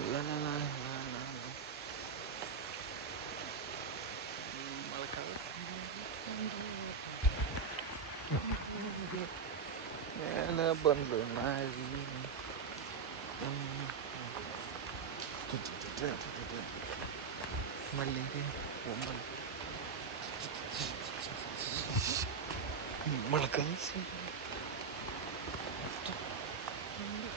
La la la la la la. ಮೊಳಕಾಲ ಮೇಲೆ ಬಂದು ನಾಯಿ ಮಲ್ಲಿಗೆ ಮೊಳಕಾಯಿಸಿ ಬಂದು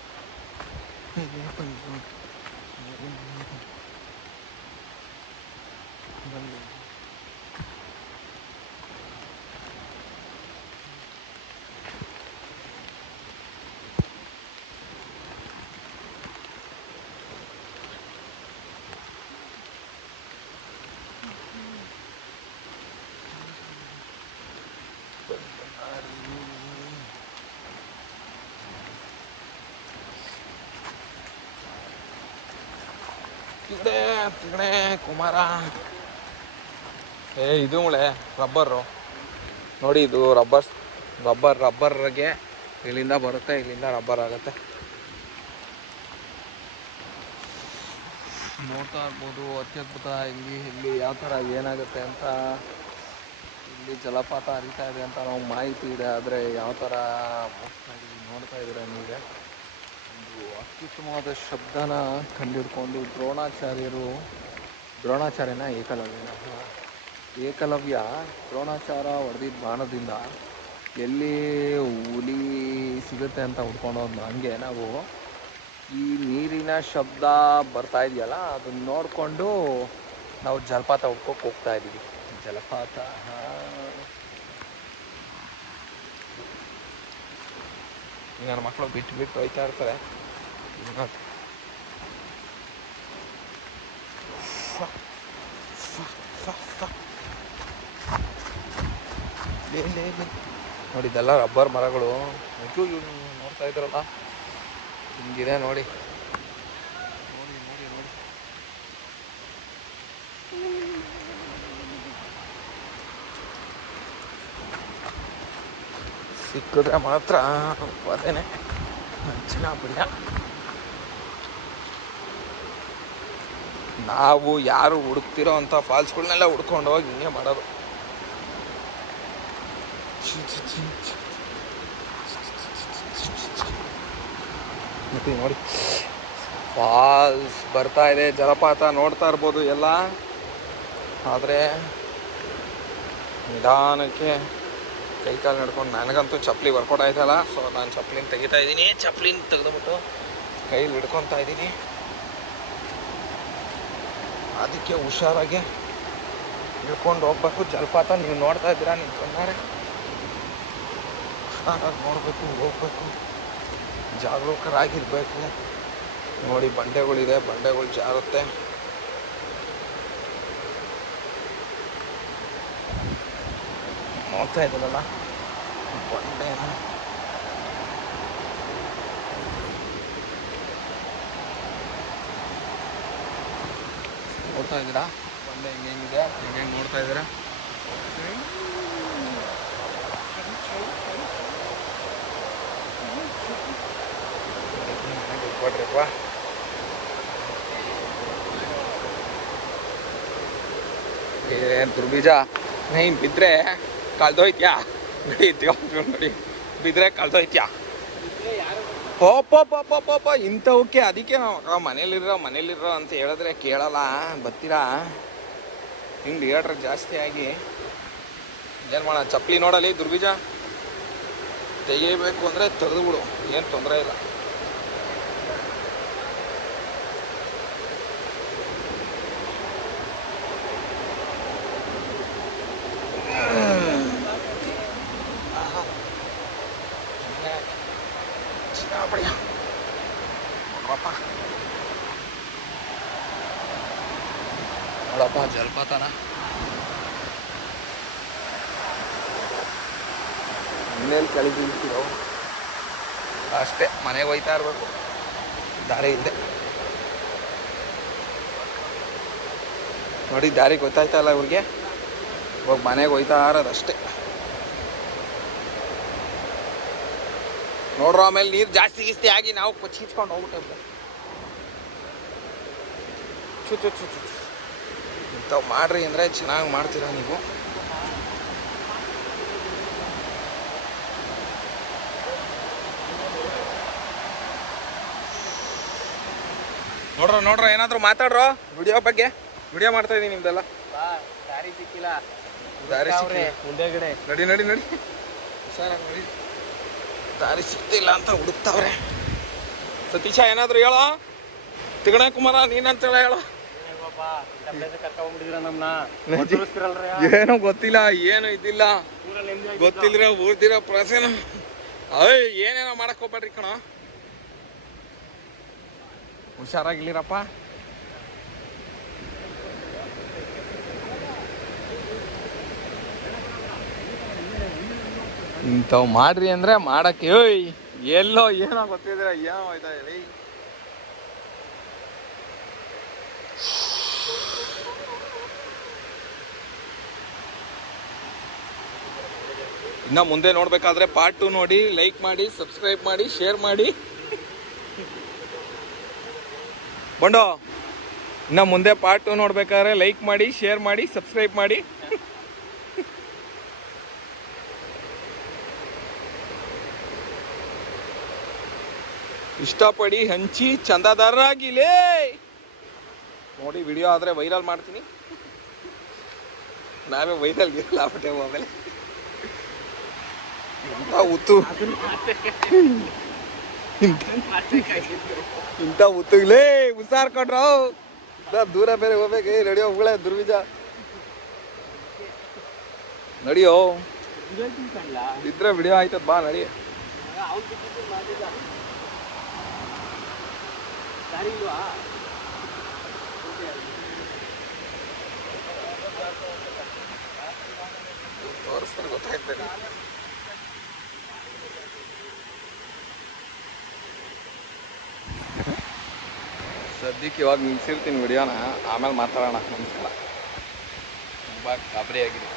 ತಿಗಡೆ ಕುಮಾರ ಇದು ಮಳೆ ರಬ್ಬರು ನೋಡಿ, ಇದು ರಬ್ಬರ್ಗೆ ಇಲ್ಲಿಂದ ಬರುತ್ತೆ, ಇಲ್ಲಿಂದ ರಬ್ಬರ್ ಆಗುತ್ತೆ. ನೋಡ್ತಾ ಇರ್ಬೋದು ಅತ್ಯದ್ಭುತ. ಇಲ್ಲಿ ಯಾವ ಥರ ಏನಾಗುತ್ತೆ ಅಂತ, ಇಲ್ಲಿ ಜಲಪಾತ ಹರಿತಾ ಇದೆ ಅಂತ ನಾವು ಮಾಹಿತಿ ಇದೆ, ಆದರೆ ಯಾವ ಥರ ಹೋಗ್ತಾ ಇದೀವಿ ನೋಡ್ತಾ ಇದ್ದೀರಾ ನೀವೇ. ಒಂದು ಅತ್ಯುತ್ತಮವಾದ ಶಬ್ದನ ಕಂಡಿಡ್ಕೊಂಡು ದ್ರೋಣಾಚಾರ್ಯನ ಏಕಲವ್ಯ ದ್ರೋಣಾಚಾರ ಹೊಡೆದಿದ್ದ ಬಾಣದಿಂದ ಎಲ್ಲಿ ಹುಲಿ ಸಿಗುತ್ತೆ ಅಂತ ಹುಡ್ಕೊಂಡೋದು. ಹಂಗೆ ನಾವು ಈ ನೀರಿನ ಶಬ್ದ ಬರ್ತಾ ಇದೆಯಲ್ಲ, ಅದನ್ನ ನೋಡಿಕೊಂಡು ನಾವು ಜಲಪಾತ ಹುಡ್ಕೋಕೆ ಹೋಗ್ತಾ ಇದ್ದೀವಿ. ಜಲಪಾತ ನನ್ನ ಮಕ್ಕಳು ಬಿಟ್ಟು ಹೋಯ್ತಾ ಇರ್ತಾರೆ. ನೋಡಿದ್ದೆಲ್ಲ ರಬ್ಬರ್ ಮರಗಳು ನೋಡ್ತಾ ಇದ್ರಲ್ಲ, ಹಿಂಗಿದೆ ನೋಡಿ. ಸಿಕ್ಕಿದ್ರೆ ಮಾತ್ರ ಅದೇನೆ ಹಂಚಿನ ಬಿಡ. ನಾವು ಯಾರು ಹುಡುಕ್ತಿರೋ ಅಂತ ಫಾಲ್ಸ್ಗಳನ್ನೆಲ್ಲ ಹುಡ್ಕೊಂಡು ಹೋಗಿ ಹಿಂಗೆ ಮಾಡೋದು. ಮತ್ತೆ ನೋಡಿ ಫಾಲ್ಸ್ ಬರ್ತಾ ಇದೆ, ಜಲಪಾತ ನೋಡ್ತಾ ಇರ್ಬೋದು ಎಲ್ಲ. ಆದರೆ ನಿಧಾನಕ್ಕೆ ಕೈಕಾಲು ನಡ್ಕೊಂಡು, ನನಗಂತೂ ಚಪ್ಪಲಿ ವರ್ಕೌಟ್ ಆಯ್ತಲ್ಲ, ಸೊ ನಾನು ಚಪ್ಪಲಿನ ತೆಗಿತಾ ಇದ್ದೀನಿ. ಚಪ್ಪಲಿನ ತೆಗೆದುಬಿಟ್ಟು ಕೈಲಿ ಹಿಡ್ಕೊತಾ ಇದ್ದೀನಿ. ಅದಕ್ಕೆ ಹುಷಾರಾಗಿ ಹಿಡ್ಕೊಂಡು ಹೋಗ್ಬೇಕು. ಜಲಪಾತ ನೀವು ನೋಡ್ತಾ ಇದ್ದೀರಾ, ನೀವು ಕಣ್ಣಾರೆ ಹುಷಾರಾಗಿ ನೋಡಬೇಕು, ಹೋಗ್ಬೇಕು, ಜಾಗರೂಕರಾಗಿರ್ಬೇಕು. ನೋಡಿ ಬಂಡೆಗಳಿದೆ, ಬಂಡೆಗಳು ಜಾರುತ್ತೆ. ನೋಡ್ತಾ ಇದ್ದೀರಲ್ಲ ಬಂಡೆನ. ನೋಡ್ತಾ ಇದ್ದೀರಾ ಬಂಡೆ ಹೆಂಗಿದೆ, ಹೆಂಗೆ ನೋಡ್ತಾ ಇದ್ದೀರಾ. ಕೊಡ್ರಿಪ್ಪ, ದುರ್ಬೀಜ ನೀನು ಬಿದ್ದರೆ ಕಳ್ದೋಯ್ತ್ಯಾ. ನೋಡಿ ಬಿದ್ದರೆ ಕಳ್ದೋಯ್ತ್ಯಾ. ಹೋಪ ಇಂಥವಕ್ಕೆ ಅದಕ್ಕೆ ಮನೇಲಿರೋ ಅಂತ ಹೇಳಿದ್ರೆ ಕೇಳಲ್ಲ, ಬರ್ತೀರಾ ಹಿಂಗೆ ಹೇಳ್ರೆ ಜಾಸ್ತಿ ಆಗಿ. ಏನು ಮಾಡೋಣ, ಚಪ್ಪಲಿ ನೋಡಲಿ ದುರ್ಬೀಜ ತೆಗಿಬೇಕು ಅಂದರೆ ತೆಗೆದುಬಿಡು, ಏನು ತೊಂದರೆ ಇಲ್ಲ. ನೋಡಪ್ಪ ಜಲಪಾತನ ಇನ್ನೇನು ಕೆಳಗಿಳ್ತೀರೋ ಅಷ್ಟೇ. ಮನೆಗೆ ಹೋಯ್ತಾ ಇರಬೇಕು, ದಾರಿ ಇಲ್ಲದೆ. ನೋಡಿ ದಾರಿ ಗೊತ್ತಾಯ್ತಾ ಇಲ್ಲ ಇವ್ರಿಗೆ, ಇವಾಗ ಮನೆಗೆ ಹೋಯ್ತಾ ಇರೋದಷ್ಟೇ. ನೋಡ್ರೋ ಆಮೇಲೆ ನೀರು ಜಾಸ್ತಿ ಆಗಿ ನಾವು ಕೊಚ್ಚಿಸ್ಕೊಂಡು ಹೋಗ್ಬಿಟ್ಟೆ. ಇಂಥವು ಮಾಡ್ರಿ ಅಂದರೆ ಚೆನ್ನಾಗಿ ಮಾಡ್ತೀರಾ ನೀವು. ನೋಡ್ರ ಏನಾದರೂ ಮಾತಾಡ್ರೋ ವಿಡಿಯೋ ಬಗ್ಗೆ. ವಿಡಿಯೋ ಮಾಡ್ತಾ ಇದೀನಿ ನಿಮ್ದೆಲ್ಲ. ದಾರಿ ಸಿಕ್ಕಿಲ್ಲ, ದಾರಿ ಸಿಕ್ಕಿಲ್ಲ ಮುಂದೆಗಡೆ. ನಡಿ ಹುಷಾರಾಗಿ ನೋಡಿ. ದಾರಿ ಸಿಗ್ತಿಲ್ಲ ಅಂತ ಹುಡುಕ್ತಾವ್ರೆ. ಸತೀಶ ಏನಾದರೂ ಹೇಳೋ. ತಿಗಣ ಕುಮಾರ ನೀನಂತೇಳ ಹೇಳೋ. ಏನೋ ಗೊತ್ತಿಲ್ಲ, ಏನು ಇದಿಲ್ಲ, ಗೊತ್ತಿಲ್ರ ಊರ್ದಿರ ಪ್ರಸೇನ. ಏನೇನೋ ಮಾಡಕ್ ಹೋಗ್ಬೇಡ್ರಿ ಕಣ. ಹುಷಾರಾಗಿಲ್ಲಿರಪ್ಪ. ಇಂಥವು ಮಾಡ್ರಿ ಅಂದ್ರೆ ಮಾಡಕ್ಕೆ ಎಲ್ಲೋ ಏನೋ ಗೊತ್ತಿದ್ರೆ ಏನೋ ಆಯ್ತಾ ಹೇಳಿ. ಇನ್ನ ಮುಂದೆ ನೋಡ್ಬೇಕಾದ್ರೆ ಪಾರ್ಟ್ 2 ನೋಡಿ, ಲೈಕ್ ಮಾಡಿ, ಸಬ್ಸ್ಕ್ರೈಬ್ ಮಾಡಿ, ಶೇರ್ ಮಾಡಿ. ಬಂಡೋ ಇನ್ನ ಮುಂದೆ ಪಾರ್ಟ್ 2 ನೋಡ್ಬೇಕಾದ್ರೆ ಲೈಕ್ ಮಾಡಿ, ಶೇರ್ ಮಾಡಿ, ಸಬ್ಸ್ಕ್ರೈಬ್ ಮಾಡಿ. ಇಷ್ಟಪಡಿ, ಹಂಚಿ, ಚಂದಾದಾರರಾಗಿಲೇ ನೋಡಿ. ವಿಡಿಯೋ ಆದ್ರೆ ವೈರಲ್ ಮಾಡ್ತೀನಿ. ನಾವೇ ವೈರಲ್ ಇರಲ್ಲ ಆಗ್ಬಿಟ್ಟೆ ಆಮೇಲೆ. ಇಂಥ ಉತ್ತುಗ್ಲೇ ಹುಷಾರ್ ಕೊಟ್ರು. ದೂರ ಬೇರೆ ಹೋಗ್ಬೇಕು. ನಡಿಯೋ ಹೋಗ್ಳೆ ದುರ್ವಿಜ, ನಡಿಯೋ. ಇದ್ರೆ ವಿಡಿಯೋ ಆಯ್ತದ, ಬಾ ನಡಿ. ತೋರಿಸ್ತಾರೆ ಗೊತ್ತಾಯ್ತದೆ. ಸದ್ಯಕ್ಕೆ ಇವಾಗ ನಿಲ್ಸಿರ್ತೀನಿ ವಿಡಿಯೋನ, ಆಮೇಲೆ ಮಾತಾಡೋಣ. ನಮಸ್ಕಾರ. ತುಂಬ ಗಾಬರಿ ಆಗಿದೆ.